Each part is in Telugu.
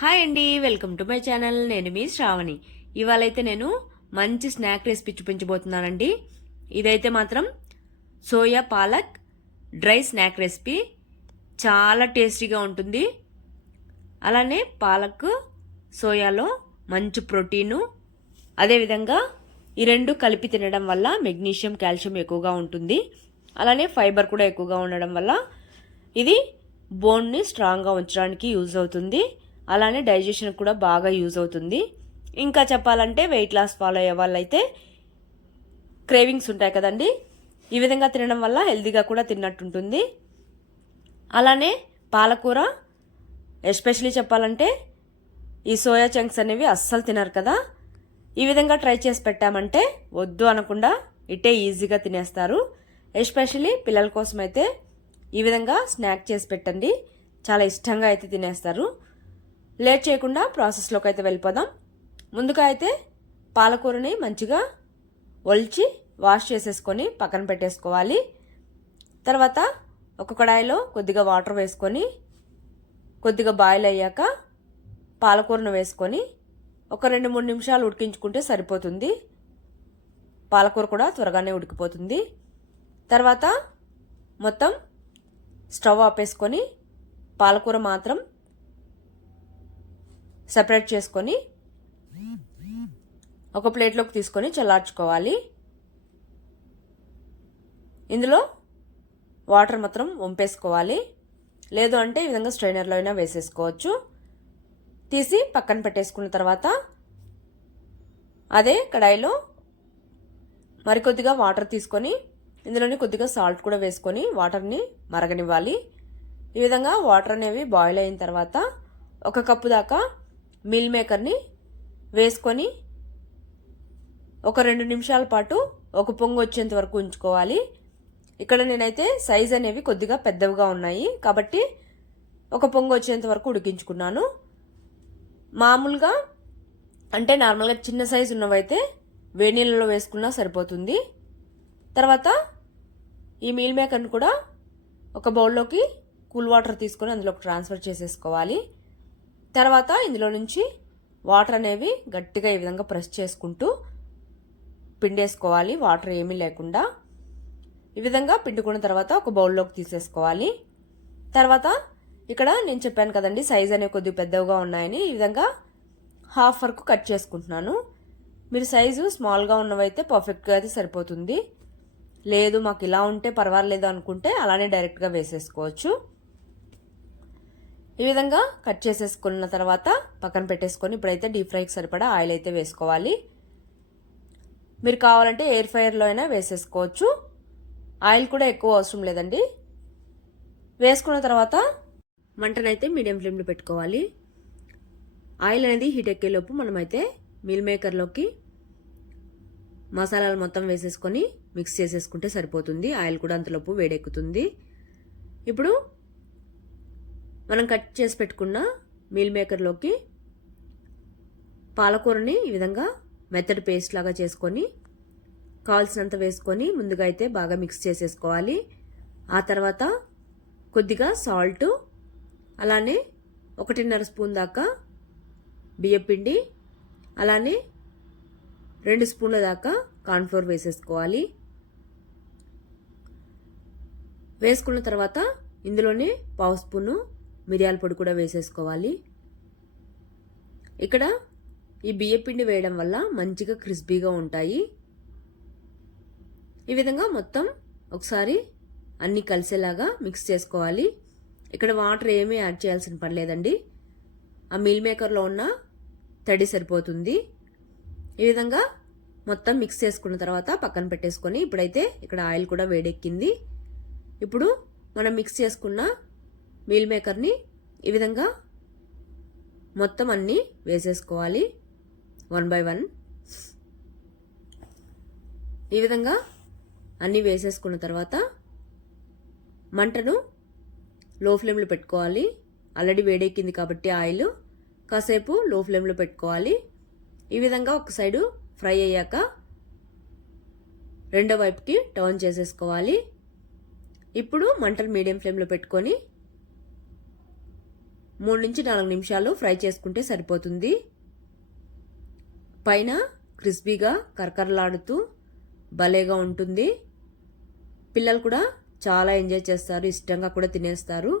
హాయ్ అండి, వెల్కమ్ టు మై ఛానల్. నేను మీ శ్రావణి. ఇవాళైతే నేను మంచి స్నాక్ రెసిపీ చూపించబోతున్నానండి. ఇదైతే మాత్రం soya palak dry snack recipe. చాలా టేస్టీగా ఉంటుంది. అలానే పాలక్ సోయాలో మంచి ప్రోటీను, అదేవిధంగా ఈ రెండు కలిపి తినడం వల్ల మెగ్నీషియం కాల్షియం ఎక్కువగా ఉంటుంది. అలానే ఫైబర్ కూడా ఎక్కువగా ఉండడం వల్ల ఇది బోన్ని స్ట్రాంగ్గా ఉంచడానికి యూజ్ అవుతుంది. అలానే డైజెషన్ కూడా బాగా యూజ్ అవుతుంది. ఇంకా చెప్పాలంటే వెయిట్ లాస్ ఫాలో అయ్యే వాళ్ళైతే క్రేవింగ్స్ ఉంటాయి కదండి, ఈ విధంగా తినడం వల్ల హెల్తీగా కూడా తిన్నట్టుంటుంది. అలానే పాలకూర ఎస్పెషలీ చెప్పాలంటే ఈ సోయా చంక్స్ అనేవి అస్సలు తినరు కదా. ఈ విధంగా ట్రై చేసి పెట్టామంటే వద్దు అనకుండా ఇట్టే ఈజీగా తినేస్తారు. ఎస్పెషలీ పిల్లల కోసం అయితే ఈ విధంగా స్నాక్ చేసి పెట్టండి, చాలా ఇష్టంగా అయితే తినేస్తారు. లేట్ చేయకుండా ప్రాసెస్లోకి అయితే వెళ్ళిపోదాం. ముందుగా అయితే పాలకూరని మంచిగా ఒలిచి వాష్ చేసేసుకొని పక్కన పెట్టేసుకోవాలి. తర్వాత ఒక కడాయిలో కొద్దిగా వాటర్ వేసుకొని కొద్దిగా బాయిల్ అయ్యాక పాలకూరను వేసుకొని ఒక 2-3 నిమిషాలు ఉడికించుకుంటే సరిపోతుంది. పాలకూర కూడా త్వరగానే ఉడికిపోతుంది. తర్వాత మొత్తం స్టవ్ ఆపేసుకొని పాలకూర మాత్రం సెపరేట్ చేసుకొని ఒక ప్లేట్లోకి తీసుకొని చల్లార్చుకోవాలి. ఇందులో వాటర్ మాత్రం వంపేసుకోవాలి. లేదు అంటే ఈ విధంగా స్ట్రైనర్లో అయినా వేసేసుకోవచ్చు. తీసి పక్కన పెట్టేసుకున్న తర్వాత అదే కడాయిలో మరికొద్దిగా వాటర్ తీసుకొని ఇందులోని కొద్దిగా సాల్ట్ కూడా వేసుకొని వాటర్ని మరగనివ్వాలి. ఈ విధంగా వాటర్ అనేవి బాయిల్ అయిన తర్వాత 1 కప్పు దాకా మీల్ మేకర్ని వేసుకొని ఒక 2 నిమిషాల పాటు ఒక పొంగు వచ్చేంత వరకు ఉంచుకోవాలి. ఇక్కడ నేనైతే సైజ్ అనేవి కొద్దిగా పెద్దవిగా ఉన్నాయి కాబట్టి ఒక పొంగు వచ్చేంత వరకు ఉడికించుకున్నాను. మామూలుగా అంటే నార్మల్గా చిన్న సైజు ఉన్నవైతే వేడి నీళ్ళలో వేసుకున్నా సరిపోతుంది. తర్వాత ఈ మీల్ మేకర్ని కూడా ఒక బౌల్లోకి కూల్ వాటర్ తీసుకొని అందులోకి ట్రాన్స్ఫర్ చేసేసుకోవాలి. తర్వాత ఇందులో నుంచి వాటర్ అనేవి గట్టిగా ఈ విధంగా ప్రెస్ చేసుకుంటూ పిండేసుకోవాలి, వాటర్ ఏమీ లేకుండా. ఈ విధంగా పిండుకున్న తర్వాత ఒక బౌల్లోకి తీసేసుకోవాలి. తర్వాత ఇక్కడ నేను చెప్పాను కదండి సైజ్ అనేవి కొద్దిగా పెద్దగా ఉన్నాయని, ఈ విధంగా హాఫ్ వరకు కట్ చేసుకుంటున్నాను. మీరు సైజు స్మాల్గా ఉన్నవైతే పర్ఫెక్ట్గా అయితే సరిపోతుంది. లేదు మాకు ఇలా ఉంటే పర్వాలేదు అనుకుంటే అలానే డైరెక్ట్గా వేసేసుకోవచ్చు. ఈ విధంగా కట్ చేసేసుకున్న తర్వాత పక్కన పెట్టేసుకొని ఇప్పుడైతే డీప్ ఫ్రైకి సరిపడా ఆయిల్ అయితే వేసుకోవాలి. మీరు కావాలంటే ఎయిర్ ఫ్రైయర్లో అయినా వేసేసుకోవచ్చు. ఆయిల్ కూడా ఎక్కువ అవసరం లేదండి. వేసుకున్న తర్వాత మంటనైతే మీడియం ఫ్లేమ్లో పెట్టుకోవాలి. ఆయిల్ అనేది హీట్ ఎక్కేలోపు మనమైతే మీల్ మేకర్లోకి మసాలాలు మొత్తం వేసేసుకొని మిక్స్ చేసేసుకుంటే సరిపోతుంది. ఆయిల్ కూడా అంతలోపు వేడెక్కుతుంది. ఇప్పుడు మనం కట్ చేసి పెట్టుకున్న మీల్ మేకర్లోకి పాలకూరని ఈ విధంగా మెత్తడి పేస్ట్ లాగా చేసుకొని కావాల్సినంత వేసుకొని ముందుగా అయితే బాగా మిక్స్ చేసేసుకోవాలి. ఆ తర్వాత కొద్దిగా సాల్ట్, అలానే 1.5 స్పూన్ దాకా బియ్యపిండి, అలానే 2 స్పూన్ల దాకా కార్న్ఫ్లోర్ వేసేసుకోవాలి. వేసుకున్న తర్వాత ఇందులోనే 1/2 స్పూను మిరియాల పొడి కూడా వేసేసుకోవాలి. ఇక్కడ ఈ బియ్యపిండి వేయడం వల్ల మంచిగా క్రిస్పీగా ఉంటాయి. ఈ విధంగా మొత్తం ఒకసారి అన్నీ కలిసేలాగా మిక్స్ చేసుకోవాలి. ఇక్కడ వాటర్ ఏమీ యాడ్ చేయాల్సిన పని లేదండి, ఆ మీల్ మేకర్లో ఉన్న తడి సరిపోతుంది. ఈ విధంగా మొత్తం మిక్స్ చేసుకున్న తర్వాత పక్కన పెట్టేసుకొని ఇప్పుడైతే ఇక్కడ ఆయిల్ కూడా వేడెక్కింది. ఇప్పుడు మనం మిక్స్ చేసుకున్న మీల్ మేకర్ని ఈ విధంగా మొత్తం అన్నీ వేసేసుకోవాలి 1 by 1. ఈ విధంగా అన్నీ వేసేసుకున్న తర్వాత మంటను లో ఫ్లేమ్లో పెట్టుకోవాలి. ఆల్రెడీ వేడెక్కింది కాబట్టి ఆయిల్ కాసేపు లో ఫ్లేమ్లో పెట్టుకోవాలి. ఈ విధంగా ఒక సైడు ఫ్రై అయ్యాక రెండో వైపుకి టర్న్ చేసేసుకోవాలి. ఇప్పుడు మంటను మీడియం ఫ్లేమ్లో పెట్టుకొని 3 నుంచి 4 నిమిషాలు ఫ్రై చేసుకుంటే సరిపోతుంది. పైన క్రిస్పీగా కరకరలాడుతూ భలేగా ఉంటుంది. పిల్లలు కూడా చాలా ఎంజాయ్ చేస్తారు, ఇష్టంగా కూడా తినేస్తారు.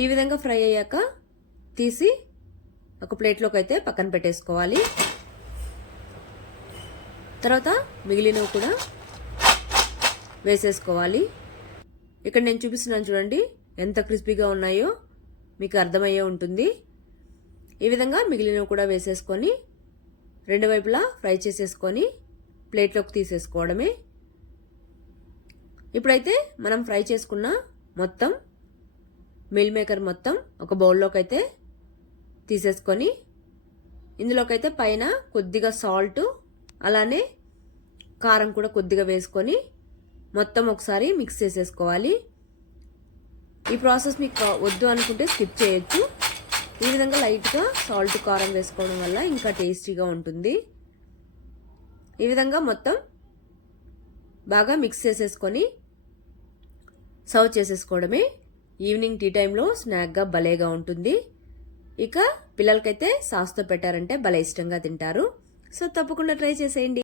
ఈ విధంగా ఫ్రై అయ్యాక తీసి ఒక ప్లేట్లోకి అయితే పక్కన పెట్టేసుకోవాలి. తర్వాత మిగిలినవి కూడా వేసేసుకోవాలి. ఇక్కడ నేను చూపిస్తున్నాను చూడండి, ఎంత క్రిస్పీగా ఉన్నాయో మీకు అర్థమయ్యే ఉంటుంది. ఈ విధంగా మిగిలినవి కూడా వేసేసుకొని 2 వైపులా ఫ్రై చేసేసుకొని ప్లేట్లోకి తీసేసుకోవడమే. ఇప్పుడైతే మనం ఫ్రై చేసుకున్న మొత్తం మీల్ మేకర్ మొత్తం ఒక బౌల్లోకి అయితే తీసేసుకొని ఇందులోకైతే పైన కొద్దిగా సాల్ట్ అలానే కారం కూడా కొద్దిగా వేసుకొని మొత్తం ఒకసారి మిక్స్ చేసేసుకోవాలి. ఈ ప్రాసెస్ మీకు వద్దు అనుకుంటే స్కిప్ చేయొచ్చు. ఈ విధంగా లైట్గా సాల్ట్ కారం వేసుకోవడం వల్ల ఇంకా టేస్టీగా ఉంటుంది. ఈ విధంగా మొత్తం బాగా మిక్స్ చేసేసుకొని సర్వ్ చేసేసుకోవడమే. ఈవినింగ్ టీ టైంలో స్నాక్గా భలేగా ఉంటుంది. ఇక పిల్లలకైతే సాస్తో పెట్టారంటే భలే ఇష్టంగా తింటారు. సో తప్పకుండా ట్రై చేసేయండి.